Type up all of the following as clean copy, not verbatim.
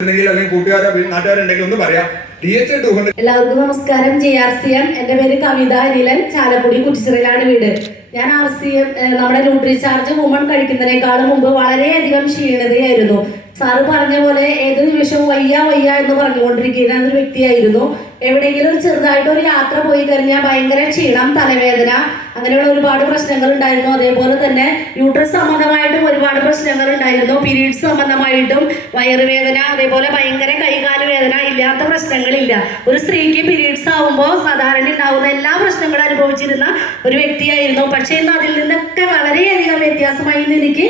എല്ലാവർക്കും നമസ്കാരം. JRCM. എന്റെ പേര് കവിത അനിലൻ. ചാലക്കുടി കുറ്റിച്ചിറയിലാണ് വീട്. ഞാൻ RCM നമ്മുടെ ന്യൂട്രിചാർജ് വുമൺ കഴിക്കുന്നതിനേക്കാളും മുമ്പ് വളരെയധികം ക്ഷീണതയായിരുന്നു. സാറ് പറഞ്ഞ പോലെ ഏത് നിമിഷവും വയ്യ എന്ന് പറഞ്ഞുകൊണ്ടിരിക്കുന്ന ഒരു വ്യക്തിയായിരുന്നു. എവിടെയെങ്കിലും ചെറുതായിട്ട് ഒരു യാത്ര പോയി കഴിഞ്ഞാൽ ഭയങ്കര ക്ഷീണം, തലവേദന, അങ്ങനെയുള്ള ഒരുപാട് പ്രശ്നങ്ങൾ ഉണ്ടായിരുന്നു. അതേപോലെ തന്നെ യൂട്രസ് സംബന്ധമായിട്ടും ഒരുപാട് പ്രശ്നങ്ങൾ ഉണ്ടായിരുന്നു. പീരീഡ്സ് സംബന്ധമായിട്ടും വയറുവേദന, അതേപോലെ ഭയങ്കര കൈകാല വേദന, ഇല്ലാത്ത പ്രശ്നങ്ങളില്ല. ഒരു സ്ത്രീക്ക് പീരീഡ്സ് ആവുമ്പോൾ സാധാരണ ഉണ്ടാവുന്ന എല്ലാ പ്രശ്നങ്ങളും അനുഭവിച്ചിരുന്ന ഒരു വ്യക്തിയായിരുന്നു. പക്ഷേ ഇന്ന് അതിൽ നിന്നൊക്കെ വളരെയധികം വ്യത്യാസമായി. എനിക്ക്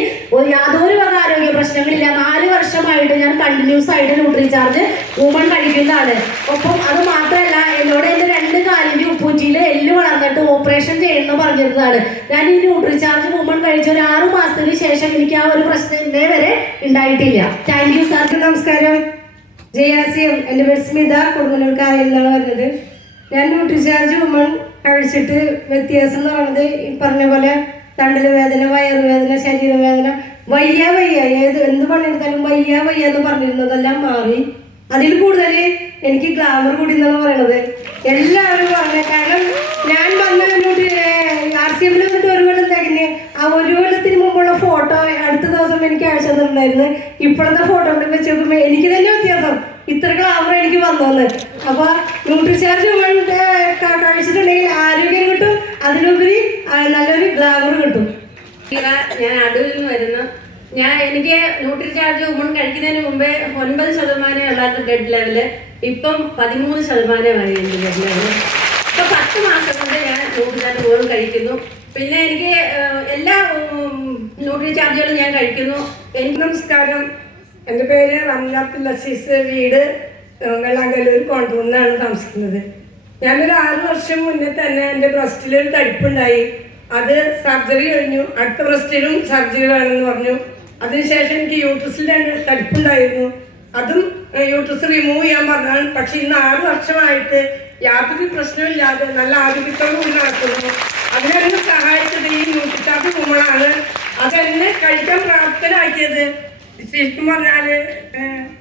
യാതൊരു വക ആരോഗ്യ പ്രശ്നങ്ങളില്ല. 4 വർഷമായിട്ട് ഞാൻ കണ്ടിന്യൂസ് ആയിട്ട് ന്യൂട്രിചാർജ് വുമൺ കഴിക്കുന്നതാണ്. ഒപ്പം അത് മാത്രമല്ല, എന്നോട് എൻ്റെ 2 കാലിൻ്റെ ഉപ്പൂറ്റിയിൽ എല്ല് വളർന്നിട്ട് ഓപ്പറേഷൻ ചെയ്യണമെന്ന് പറഞ്ഞിരുന്നതാണ്. ഞാൻ ഈ ന്യൂട്രിചാർജ് വുമൺ കഴിച്ച ഒരു 6 മാസത്തിന് ശേഷം എനിക്ക് ആ ഒരു പ്രശ്നം ഇന്നേ വരെ ഉണ്ടായിട്ടില്ല. Thank you sir. നമസ്കാരം. JRCM. എൻ്റെ പേര് സ്മിത, കൊടുങ്ങല്ലൂർക്കാരിൽ നിന്നാണ് വരുന്നത്. ഞാൻ ന്യൂട്രിചാർജ് വുമൺ കഴിച്ചിട്ട് വ്യത്യാസം എന്ന് പറയുന്നത് ഈ പറഞ്ഞ പോലെ തണ്ടൽ വേദന, വയറുവേദന, ശരീരവേദന, വയ്യ എന്ത് പണിയെടുത്താലും വയ്യ എന്ന് പറഞ്ഞിരുന്നതെല്ലാം മാറി. അതിൽ കൂടുതൽ എനിക്ക് ഗ്ലാമർ കൂടി എന്നാണ് പറയണത്. എല്ലാവരും പറഞ്ഞത്. കാരണം ഞാൻ വന്ന് RCM വന്നിട്ട് 1 കൊല്ലം തികഞ്ഞ് ആ 1 കൊല്ലത്തിന് മുമ്പുള്ള ഫോട്ടോ അടുത്ത ദിവസം എനിക്ക് അയച്ചു തന്നിട്ടുണ്ടായിരുന്നു. ഇപ്പോഴത്തെ ഫോട്ടോ വെച്ച് നോക്കുമ്പോൾ എനിക്ക് തന്നെ വ്യത്യാസം, ഇത്ര ഗ്ലാമർ എനിക്ക് വന്നത്. അപ്പോൾ ന്യൂട്രിചാർജ് കഴിച്ചിട്ടുണ്ടെങ്കിൽ ആരോഗ്യം കിട്ടും, അതിലുപരി നല്ലൊരു ഗ്ലാമർ കിട്ടും. ഞാൻ അടൂരിൽ നിന്ന് വരുന്നു. എനിക്ക് ന്യൂട്രിചാർജ് വുമൺ കഴിക്കുന്നതിന് മുമ്പേ 9% ഉള്ളായിരുന്നു ബ്ലഡ് ലെവല്. ഇപ്പം 13%മായി എൻ്റെ ബ്ലഡ് ലെവല്. ഇപ്പം 10 മാസം കൊണ്ട് ഞാൻ ന്യൂട്രിചാർജ് വുമൺ കഴിക്കുന്നു. പിന്നെ എനിക്ക് എല്ലാ ന്യൂട്രിചാർജുകളും ഞാൻ കഴിക്കുന്നു. എനിക്ക് നമസ്കാരം. എൻ്റെ പേര് റംലാത്തുൽ അസീസ്. വീട് വെള്ളാങ്കല്ലൂർ കോണ്ടൂരിലാണ് താമസിക്കുന്നത്. ഞാനൊരു 6 വർഷം മുന്നേ തന്നെ എൻ്റെ ബ്രസ്റ്റിലൊരു തടിപ്പുണ്ടായി. അത് സർജറി കഴിഞ്ഞു. അടുത്ത ബ്രസ്റ്റിലും സർജറി വേണമെന്ന് പറഞ്ഞു. അതിനുശേഷം എനിക്ക് യൂട്രസിൽ തടിപ്പുണ്ടായിരുന്നു. അതും യൂട്രസ് റിമൂവ് ചെയ്യാൻ പറഞ്ഞാൽ. പക്ഷെ ഇന്ന് 6 വർഷമായിട്ട് യാതൊരു പ്രശ്നമില്ലാതെ നല്ല ആരോഗ്യത്തോടു കൂടി നടക്കുന്നു. അതിനെന്നെ സഹായിച്ചത് ഈ ന്യൂട്രിചാർജ് വുമണാണ്. അതെന്നെ കഴിക്കാൻ പ്രാപ്തനാക്കിയത് ശരിക്കും പറഞ്ഞാൽ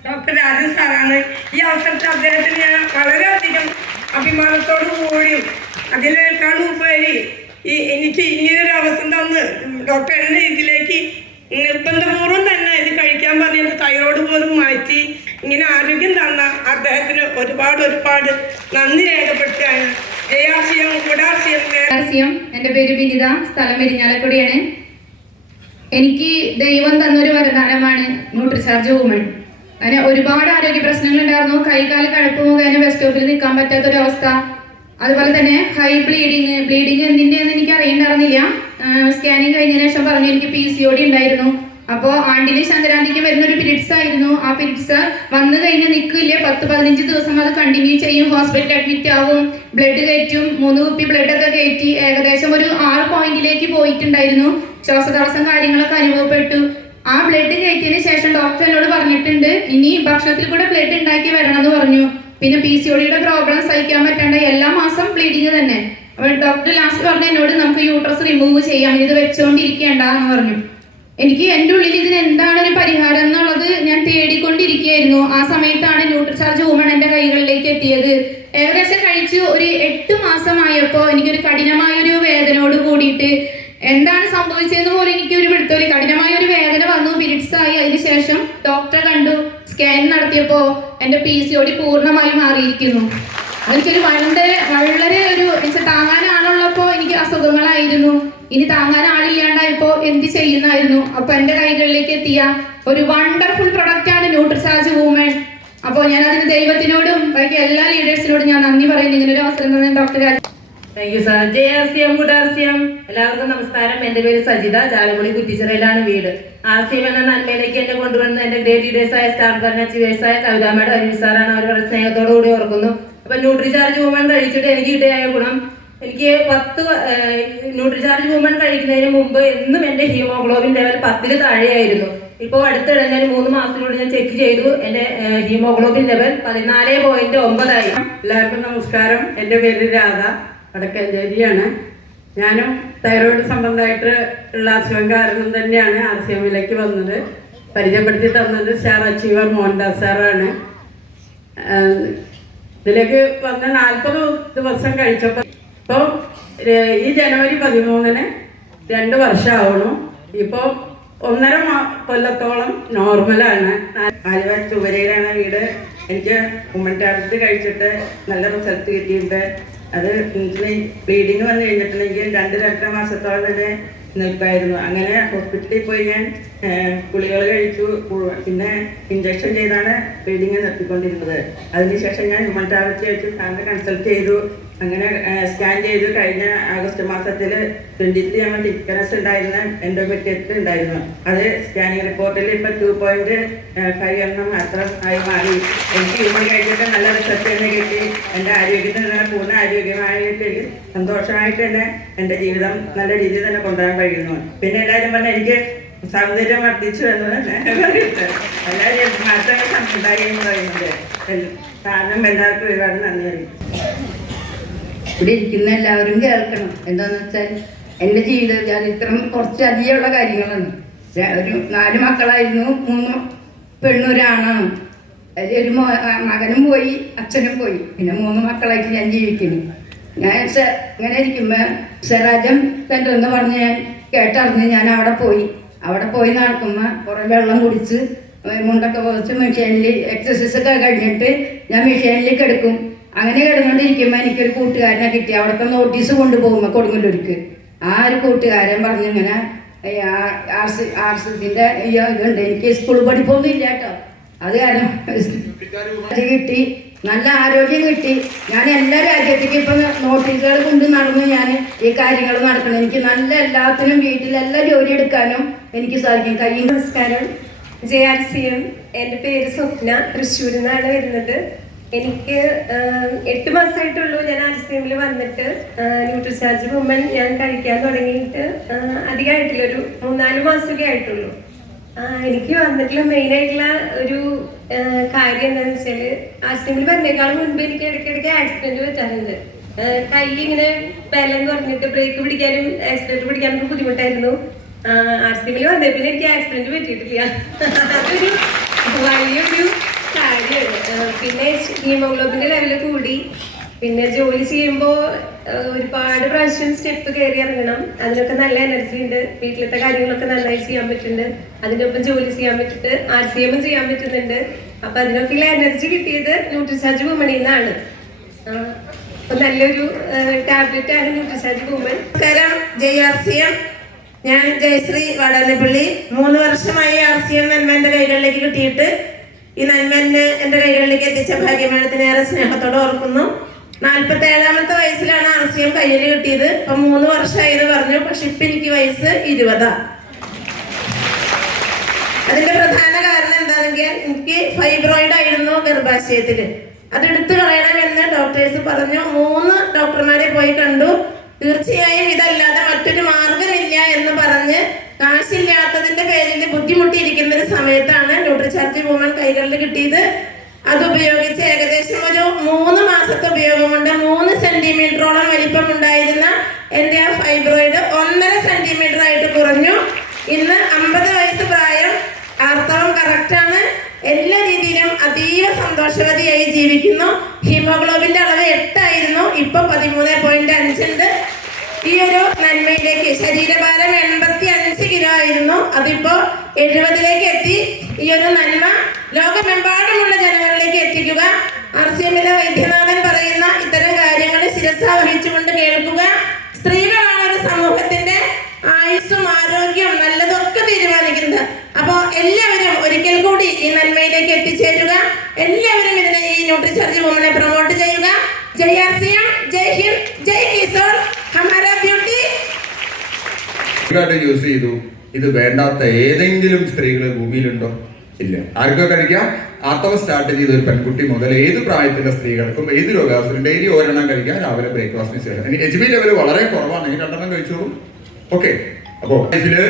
ഡോക്ടർ രാജൻ സാറാണ്. ഈ അവസരത്തിൽ അദ്ദേഹത്തിന് ഞാൻ വളരെയധികം അഭിമാനത്തോടു കൂടിയും അതിനേക്കാൾ ഉപരി എനിക്ക് ഇങ്ങനൊരു അവസരം തന്ന് ഡോക്ടർ എന്നെ ഇതിലേക്ക് നിർബന്ധപൂർവ്വം തന്നെ ഇത് കഴിക്കാൻ പറഞ്ഞ് എൻ്റെ തൈറോയ്ഡ് പോലും മാറ്റി ഇങ്ങനെ ആരോഗ്യം തന്ന അദ്ദേഹത്തിന് ഒരുപാട് നന്ദി രേഖപ്പെടുത്തുകയാണ്. JRCM. എൻ്റെ പേര് ബിനിത, സ്ഥലം ഇരിങ്ങാലക്കുടിയാണ്. എനിക്ക് ദൈവം തന്നൊരു വരദാനമാണ് ന്യൂട്രിചാർജ് വുമൺ. അങ്ങനെ ഒരുപാട് ആരോഗ്യ പ്രശ്നങ്ങൾ ഉണ്ടായിരുന്നു. കൈകാല് കഴപ്പ് മുഖേന ബസ് സ്റ്റോപ്പിൽ നിൽക്കാൻ പറ്റാത്തൊരവസ്ഥ, അതുപോലെ തന്നെ ഹൈ ബ്ലീഡിങ് എന്തിൻ്റെയെന്ന് എനിക്ക് അറിയണ്ടായിരുന്നില്ല. സ്കാനിങ് കഴിഞ്ഞതിന് ശേഷം പറഞ്ഞു എനിക്ക് PCOD ഉണ്ടായിരുന്നു. അപ്പോൾ ആണ്ടിന് സംക്രാന്തിക്ക് വരുന്നൊരു പീരീഡ്സ് ആയിരുന്നു. ആ പീരീഡ്സ് വന്നു കഴിഞ്ഞ് നിൽക്കില്ല, 10-15 ദിവസം അത് കണ്ടിന്യൂ ചെയ്യും. ഹോസ്പിറ്റലിൽ അഡ്മിറ്റ് ആവും, ബ്ലഡ് കയറ്റും. 3 കുപ്പി ബ്ലഡൊക്കെ കയറ്റി ഏകദേശം ഒരു 6 പോയിന്റിലേക്ക് പോയിട്ടുണ്ടായിരുന്നു. ശ്വാസതടസ്സം കാര്യങ്ങളൊക്കെ അനുഭവപ്പെട്ടു. ആ ബ്ലഡ് കയറ്റിയതിന് ശേഷം ഡോക്ടർ എന്നോട് പറഞ്ഞിട്ടുണ്ട് ഇനി ഭക്ഷണത്തിൽ കൂടെ ബ്ലഡ് ഉണ്ടാക്കി വരണമെന്ന് പറഞ്ഞു. പിന്നെ PCODയുടെ പ്രോബ്ലം സഹിക്കാൻ പറ്റാണ്ട് എല്ലാ മാസം ബ്ലീഡിങ് തന്നെ. അപ്പോൾ ഡോക്ടർ ലാസ്റ്റ് പറഞ്ഞ എന്നോട് നമുക്ക് യൂട്രസ് റിമൂവ് ചെയ്യാം, ഇത് വെച്ചുകൊണ്ടിരിക്കേണ്ട എന്ന് പറഞ്ഞു. എനിക്ക് എൻ്റെ ഉള്ളിൽ ഇതിന് എന്താണ് ഒരു പരിഹാരം എന്നുള്ളത് ഞാൻ തേടിക്കൊണ്ടിരിക്കുകയായിരുന്നു. ആ സമയത്താണ് ന്യൂട്രിചാർജ് വുമൺ എൻ്റെ കൈകളിലേക്ക് എത്തിയത്. ഏകദേശം കഴിച്ച് ഒരു 8 മാസമായപ്പോൾ എനിക്കൊരു കഠിനമായൊരു വേദനയോട് കൂടിയിട്ട് എന്താണ് സംഭവിച്ചതെന്ന് പോലും എനിക്ക് ഒരു പിടുത്തമില്ല. കഠിനമായ ഒരു വേദന വന്നു, പീരീഡ്സ് ആയി. അതിനുശേഷം ഡോക്ടറെ കണ്ടു, സ്കാൻ നടത്തിയപ്പോൾ എൻ്റെ PCOD പൂർണ്ണമായി മാറിയിരിക്കുന്നു. എനിക്കൊരു വളരെ ഒരു താങ്ങാനാളുള്ളപ്പോൾ എനിക്ക് അസുഖങ്ങളായിരുന്നു. ഇനി താങ്ങാൻ ആളില്ലാണ്ടായപ്പോൾ എന്ത് ചെയ്യുന്നായിരുന്നു. അപ്പോൾ എൻ്റെ കൈകളിലേക്ക് എത്തിയ ഒരു വണ്ടർഫുൾ പ്രൊഡക്റ്റാണ് ന്യൂട്രിചാർജ് വുമൺ. അപ്പോൾ ഞാൻ അതിന് ദൈവത്തിനോടും ബാക്കി എല്ലാ ലീഡേഴ്സിനോടും ഞാൻ നന്ദി പറയുന്നു. ഇങ്ങനൊരു അവസരം തന്നെ doctor Raja. Thank you sir. JRCM. എല്ലാവർക്കും നമസ്കാരം. എൻ്റെ പേര് സജിത, ചാലക്കുടി കുറ്റിച്ചിറയിലാണ് വീട്. RCM എന്ന നന്മയിലേക്ക് എന്നെ കൊണ്ടുവരുന്ന എൻ്റെ ഗ്രേറ്റ് ലീഡേഴ്സായ സ്റ്റാർ ഭരണ ചീവേഴ്സായ കവിതാ മേഡം, അനിൽ സാറാണ്. അവർ വളരെ സ്നേഹത്തോടു കൂടി ഓർക്കുന്നു. അപ്പം ന്യൂട്രിചാർജ് വുമൺ കഴിച്ചിട്ട് എനിക്ക് കിട്ടിയ ഗുണം, എനിക്ക് ന്യൂട്രിചാർജ് വുമൺ കഴിക്കുന്നതിന് മുമ്പ് എന്നും എൻ്റെ ഹീമോഗ്ലോബിൻ ലെവൽ 10-ൽ താഴെയായിരുന്നു. ഇപ്പോൾ അടുത്തിടെ ഞാൻ 3 മാസത്തിലൂടെ ഞാൻ ചെക്ക് ചെയ്തു, എൻ്റെ ഹീമോഗ്ലോബിൻ ലെവൽ 14.9 എല്ലാവർക്കും നമസ്കാരം. എൻ്റെ പേര് രാധ, വടക്കഞ്ചേരിയാണ്. ഞാനും തൈറോയ്ഡ് സംബന്ധമായിട്ട് ഉള്ള അസുഖം കാരണം തന്നെയാണ് RCM വന്നത്. പരിചയപ്പെടുത്തി തന്നത് സ്റ്റാർ അച്ചീവർ മോഹൻദാസ് സാറാണ്. ഇതിലേക്ക് വന്ന് 40 ദിവസം കഴിച്ചപ്പോൾ ഇപ്പോൾ ഈ ജനുവരി 13-ന് 2 വർഷമാവണു. ഇപ്പോൾ 1.5 കൊല്ലത്തോളം നോർമലാണ്. ആലുവ ചുവരയിലാണ് വീട്. എനിക്ക് വുമൺ ടാബ്ലറ്റ് കഴിച്ചിട്ട് നല്ല റിസൾട്ട് കിട്ടിയിട്ടുണ്ട്. അത് ബ്ലീഡിങ് വന്നു കഴിഞ്ഞിട്ടുണ്ടെങ്കിൽ 2-2.5 മാസത്തോളം തന്നെ നിൽക്കായിരുന്നു. അങ്ങനെ ഹോസ്പിറ്റലിൽ പോയി ഞാൻ ഗുളികൾ കഴിച്ചു. പിന്നെ ഇഞ്ചക്ഷൻ ചെയ്താണ് ബ്ലീഡിങ് നിർത്തിക്കൊണ്ടിരുന്നത്. അതിനുശേഷം ഞാൻ വുമൺ ടാബ്ലറ്റ് കഴിച്ചു, സാറിനെ കൺസൾട്ട് ചെയ്തു. അങ്ങനെ സ്കാൻ ചെയ്തു. കഴിഞ്ഞ ആഗസ്റ്റ് മാസത്തിൽ 23 mm തിക്നെസ് ഉണ്ടായിരുന്ന എൻഡോമെട്രിയത്തിൽ ഉണ്ടായിരുന്നു. അത് സ്കാനിങ് റിപ്പോർട്ടിൽ ഇപ്പോൾ 2.5 mm മാത്രം ആയി മാറി. എനിക്ക് യൂമൺ കഴിച്ചിട്ട് നല്ല റിസൾട്ട് തന്നെ കിട്ടി. എൻ്റെ ആരോഗ്യത്തിന് പൂർണ്ണ ആരോഗ്യമായിട്ട് സന്തോഷമായിട്ട് തന്നെ എൻ്റെ ജീവിതം നല്ല രീതിയിൽ തന്നെ കൊണ്ടുപോകാൻ കഴിയുന്നു. പിന്നെ എല്ലാവരും പറഞ്ഞാൽ എനിക്ക് സൗന്ദര്യം വർദ്ധിച്ചു എന്ന് പറയുന്നത് എല്ലാവരും മാറ്റങ്ങൾ ഉണ്ടായി എന്ന് പറയുന്നത്. കാരണം എല്ലാവർക്കും ഒരുപാട് നന്ദി അറിയിക്കും. ഇവിടെ ഇരിക്കുന്ന എല്ലാവരും കേൾക്കണം. എന്താണെന്ന് വെച്ചാൽ എൻ്റെ ജീവിത ചരിത്രം കുറച്ചധികമുള്ള കാര്യങ്ങളാണ്. ഒരു 4 മക്കളായിരുന്നു, 3 പെണ്ണും 1 ആണാണ്. അതിലൊരു മകനും പോയി, അച്ഛനും പോയി. പിന്നെ 3 മക്കളായിട്ട് ഞാൻ ജീവിക്കുന്നു. ഞാൻ ഇങ്ങനെ ഇരിക്കുമ്പോൾ സ്വരാജ്യം സെൻ്റർ എന്ന് പറഞ്ഞ് ഞാൻ കേട്ടറിഞ്ഞ് ഞാൻ അവിടെ പോയി നടക്കുമ്പോൾ കുറേ വെള്ളം കുടിച്ച് മുണ്ടൊക്കെ കുറച്ച് മെഷീനിൽ എക്സസൈസൊക്കെ കഴിഞ്ഞിട്ട് ഞാൻ മെഷീനിൽ കിടക്കും. അങ്ങനെ കിടന്നുകൊണ്ടിരിക്കുമ്പോൾ എനിക്കൊരു കൂട്ടുകാരനെ കിട്ടി. അവിടുത്തെ നോട്ടീസ് കൊണ്ടുപോകുമ്പോൾ കൊടുങ്ങല്ലൂർക്ക് ആ ഒരു കൂട്ടുകാരൻ പറഞ്ഞു ഇങ്ങനെ ആർസിൻ്റെ ഇതുണ്ട്. എനിക്ക് സ്കൂൾ പഠിപ്പൊന്നും ഇല്ല കേട്ടോ. അത് കാരണം അത് കിട്ടി, നല്ല ആരോഗ്യം കിട്ടി. ഞാൻ എല്ലാ രാജ്യത്തേക്കും ഇപ്പം നോട്ടീസുകൾ കൊണ്ട് നടന്ന് ഞാൻ ഈ കാര്യങ്ങൾ നടക്കണം. എനിക്ക് നല്ല എല്ലാത്തിനും വീട്ടിലെല്ലാം ജോലി എടുക്കാനും എനിക്ക് സാധിക്കും കഴിയും. നമസ്കാരം. JRCM. എൻ്റെ പേര് സ്വപ്ന, തൃശ്ശൂരിൽ നിന്നാണ് വരുന്നത്. എനിക്ക് 8 മാസമായിട്ടുള്ളൂ ഞാൻ RCMൽ വന്നിട്ട്. ന്യൂട്രിചാർജ് വുമൺ ഞാൻ കഴിക്കാൻ തുടങ്ങിയിട്ട് അധികമായിട്ടില്ല, ഒരു 3-4 മാസമൊക്കെ ആയിട്ടുള്ളൂ. എനിക്ക് വന്നിട്ടുള്ള മെയിനായിട്ടുള്ള ഒരു കാര്യം എന്താണെന്ന് വെച്ചാൽ RCMൽ വരുന്നേക്കാളും മുൻപ് എനിക്ക് ഇടയ്ക്കിടയ്ക്ക് ആക്സിഡൻറ്റ് പറ്റാറുണ്ട്. കൈ ഇങ്ങനെ ബലം കുറഞ്ഞിട്ട് ബ്രേക്ക് പിടിക്കാനും ആക്സിഡൻറ്റ് പിടിക്കാനൊക്കെ ബുദ്ധിമുട്ടായിരുന്നു. RCMൽ വന്നേ പിന്നെ എനിക്ക് ആക്സിഡൻറ്റ് പറ്റിയിട്ടില്ല. അതൊരു വലിയൊരു കാര്യമാണ്. പിന്നെ ഹീമോഗ്ലോബിൻ്റെ ലെവൽ കൂടി. പിന്നെ ജോലി ചെയ്യുമ്പോൾ ഒരുപാട് പ്രാവശ്യം സ്റ്റെപ്പ് കയറി ഇറങ്ങണം. അതിനൊക്കെ നല്ല എനർജി ഉണ്ട്. വീട്ടിലത്തെ കാര്യങ്ങളൊക്കെ നന്നായി ചെയ്യാൻ പറ്റുന്നുണ്ട്. അതിനൊപ്പം ജോലി ചെയ്യാൻ പറ്റിയിട്ട് RCM ചെയ്യാൻ പറ്റുന്നുണ്ട്. അപ്പം അതിനൊക്കെയുള്ള എനർജി കിട്ടിയത് ന്യൂട്രിചാർജ് വുമണിൽ നിന്നാണ്. അപ്പം നല്ലൊരു ടാബ്ലറ്റാണ് ന്യൂട്രിചാർജ് വുമൺ. നമസ്കാരം. JRCM. ഞാൻ ജയശ്രീ വാടാനപ്പള്ളി. 3 വർഷമായി RCM നന്മ എൻ്റെ കൈകളിലേക്ക് കിട്ടിയിട്ട് ഈ നന്മ എൻ്റെ കൈകളിലേക്ക് എത്തിച്ച ഭാഗ്യമാനത്തിന് ഏറെ സ്നേഹത്തോടെ ഓർക്കുന്നു. 47-ാമത്തെ വയസ്സിലാണ് RCM കയ്യിൽ കിട്ടിയത്. ഇപ്പം 3 വർഷമായെന്ന് പറഞ്ഞു. പക്ഷെ ഇപ്പം എനിക്ക് വയസ്സ് 20. അതിൻ്റെ പ്രധാന കാരണം എന്താണെങ്കിൽ എനിക്ക് ഫൈബ്രോയിഡ് ആയിരുന്നു ഗർഭാശയത്തിൽ. അതെടുത്ത് കളയണമെന്ന് ഡോക്ടേഴ്സ് പറഞ്ഞു. 3 ഡോക്ടർമാരെ പോയി കണ്ടു. തീർച്ചയായും ഇതല്ലാതെ മറ്റൊരു മാർഗമില്ല എന്ന് പറഞ്ഞ് കാശില്ലാത്തതിന്റെ പേരിൽ ബുദ്ധിമുട്ടിയിരിക്കുന്ന ഒരു സമയത്താണ് ന്യൂട്രിചാർജ് വുമൺ കൈകളിൽ കിട്ടിയത്. അത് ഉപയോഗിച്ച് ഏകദേശം ഒരു 3 മാസത്തെ ഉപയോഗം കൊണ്ട് 3 സെന്റിമീറ്ററോളം വലിപ്പം ഉണ്ടായിരുന്ന എൻ്റെ ആ ഫൈബ്രോയിഡ് 1.5 സെന്റിമീറ്റർ ആയിട്ട് കുറഞ്ഞു. ഇന്ന് 50 വയസ്സ് പ്രായം. ആർത്തവം കറക്റ്റാണ്. എല്ലാ രീതിയിലും അതീവ സന്തോഷവതിയായി ജീവിക്കുന്നു. ഹീമോഗ്ലോബിന്റെ അളവ് 8 ആയിരുന്നു, ഇപ്പൊ 13.5 ഉണ്ട്. ഈ ഒരു നന്മയിലേക്ക് ശരീരഭാരം 85 കിലോ ആയിരുന്നു, അതിപ്പോ 70ലേക്ക് എത്തി. ഈ ഒരു നന്മ ലോകമെമ്പാടുമുള്ള ജനങ്ങളിലേക്ക് എത്തിക്കുക. RCMലെ വൈദ്യനാഥൻ പറയുന്ന ഇത്തരം കാര്യങ്ങൾ ശിരസ വഹിച്ചുകൊണ്ട് കേൾക്കുക. സ്ത്രീകളാണ് ഒരു സമൂഹത്തിന്റെ ആയുസ്സും ആരോഗ്യം നല്ലതൊക്കെ തീരുമാനിക്കുന്നത്. അപ്പോൾ എല്ലാവരും ഒരിക്കൽ കൂടി ഈ നന്മയിലേക്ക് എത്തിച്ചേരുക. എല്ലാവരും ഈ ന്യൂട്രിചാർജ് വുമണെ പ്രൊമോട്ട് ചെയ്യുക. JRCM, ജയ് ഹിന്ദ്, ജയ് കിസോർ, ഹമാരാ ബ്യൂട്ടി. യൂസ് ചെയ്തു. ഇത് വേണ്ടാത്ത ഏതെങ്കിലും സ്ത്രീകൾ ഭൂമിയിലുണ്ടോ? ഇല്ല. ആർക്കും കഴിക്കാം. ആർത്തവം സ്റ്റാർട്ട് ചെയ്ത ഒരു പെൺകുട്ടി മുതൽ ഏത് പ്രായത്തിലുള്ള സ്ത്രീകൾക്കും ഏത് രോഗാവസ്ഥയും ഡെയിലി 1 എണ്ണം കഴിക്കാം. രാവിലെ ബ്രേക്ക്ഫാസ്റ്റിന് ശേഷം. HB ലെവൽ വളരെ കുറവാണ്. 2 എണ്ണം കഴിച്ചോളൂ. ഓക്കെ. അപ്പോൾ ഇതില്